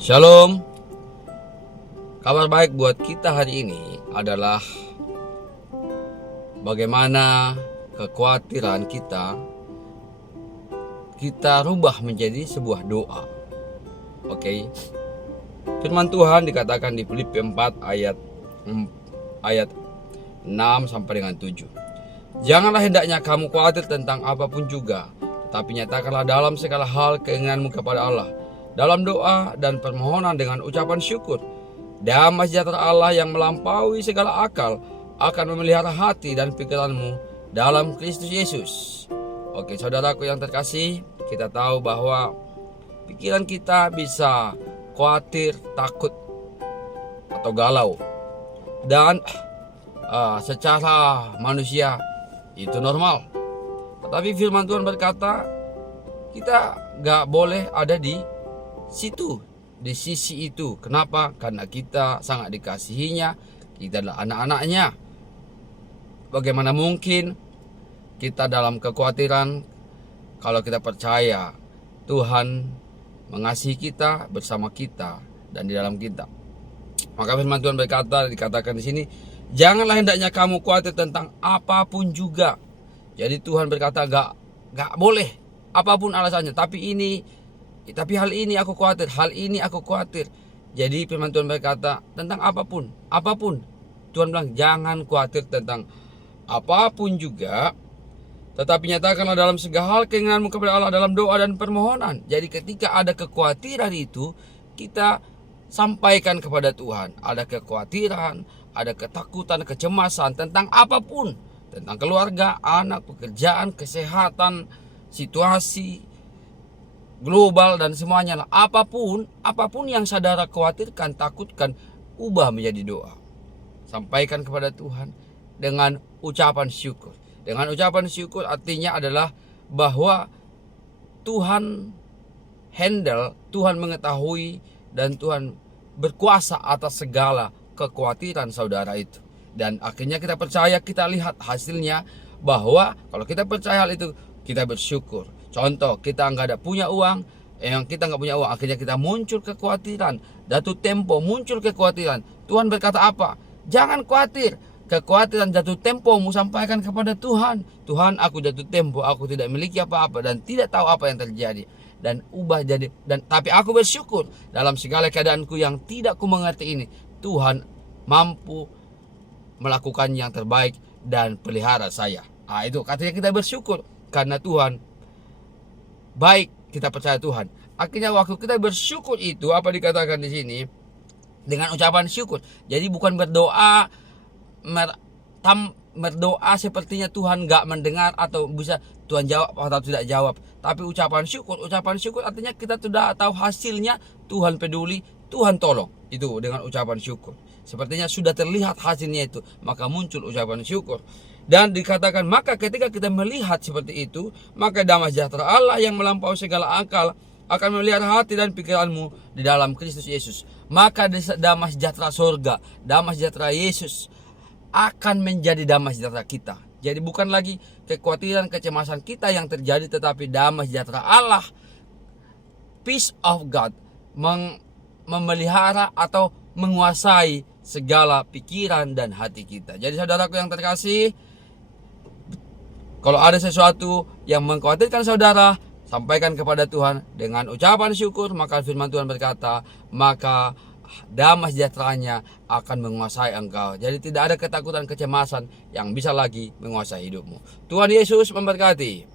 Shalom. Kabar baik buat kita hari ini adalah bagaimana kekhawatiran kita rubah menjadi sebuah doa. Oke. Firman Tuhan dikatakan di Filipi 4 ayat 6 sampai dengan 7. Janganlah hendaknya kamu khawatir tentang apapun juga, tetapi nyatakanlah dalam segala hal keinginanmu kepada Allah dalam doa dan permohonan dengan ucapan syukur. Damai sejahtera Allah yang melampaui segala akal akan memelihara hati dan pikiranmu dalam Kristus Yesus. Oke, saudaraku yang terkasih, kita tahu bahwa pikiran kita bisa khawatir, takut, atau galau. Dan secara manusia itu normal. Tetapi firman Tuhan berkata, kita gak boleh ada di sisi itu. Kenapa? Karena kita sangat dikasihinya, kita adalah anak-anaknya. Bagaimana mungkin kita dalam kekhawatiran kalau kita percaya Tuhan mengasihi kita, bersama kita, dan di dalam kita. Maka firman Tuhan dikatakan di sini, janganlah hendaknya kamu khawatir tentang apapun juga. Jadi Tuhan berkata gak boleh apapun alasannya, tapi hal ini aku khawatir. Jadi firman Tuhan berkata tentang apapun. Tuhan bilang jangan khawatir tentang apapun juga, tetapi nyatakanlah dalam segala hal keinginanmu kepada Allah dalam doa dan permohonan. Jadi ketika ada kekhawatiran itu, kita sampaikan kepada Tuhan. Ada kekhawatiran, ada ketakutan, kecemasan tentang apapun, tentang keluarga, anak, pekerjaan, kesehatan, situasi global dan semuanya lah. Apapun yang saudara khawatirkan, takutkan, ubah menjadi doa. Sampaikan kepada Tuhan dengan ucapan syukur. Dengan ucapan syukur artinya adalah bahwa Tuhan handle, Tuhan mengetahui, dan Tuhan berkuasa atas segala kekhawatiran saudara itu. Dan akhirnya kita percaya, kita lihat hasilnya, bahwa kalau kita percaya hal itu, kita bersyukur. Contoh, kita nggak punya uang, akhirnya kita muncul kekhawatiran. Jatuh tempo, muncul kekhawatiran. Tuhan berkata apa? Jangan khawatir. Kekhawatiran jatuh tempomu sampaikan kepada Tuhan. Tuhan, aku jatuh tempo, aku tidak memiliki apa-apa dan tidak tahu apa yang terjadi. Dan tapi aku bersyukur dalam segala keadaanku yang tidak ku mengerti ini. Tuhan mampu melakukan yang terbaik dan pelihara saya. Itu katanya kita bersyukur karena Tuhan baik, kita percaya Tuhan. Akhirnya waktu kita bersyukur itu, apa dikatakan di sini? Dengan ucapan syukur. Jadi bukan berdoa sepertinya Tuhan gak mendengar atau bisa Tuhan jawab atau tidak jawab. Tapi ucapan syukur artinya kita sudah tahu hasilnya, Tuhan peduli, Tuhan tolong. Itu dengan ucapan syukur. Sepertinya sudah terlihat hasilnya itu, maka muncul ucapan syukur. Dan dikatakan, maka ketika kita melihat seperti itu, maka damai sejahtera Allah yang melampaui segala akal akan memelihara hati dan pikiranmu di dalam Kristus Yesus. Maka damai sejahtera surga, damai sejahtera Yesus akan menjadi damai sejahtera kita. Jadi bukan lagi kekhawatiran, kecemasan kita yang terjadi, tetapi damai sejahtera Allah, peace of God, memelihara atau menguasai segala pikiran dan hati kita. Jadi saudaraku yang terkasih, kalau ada sesuatu yang mengkhawatirkan saudara, sampaikan kepada Tuhan dengan ucapan syukur. Maka firman Tuhan berkata, maka damai sejahteranya akan menguasai engkau. Jadi tidak ada ketakutan, kecemasan yang bisa lagi menguasai hidupmu. Tuhan Yesus memberkati.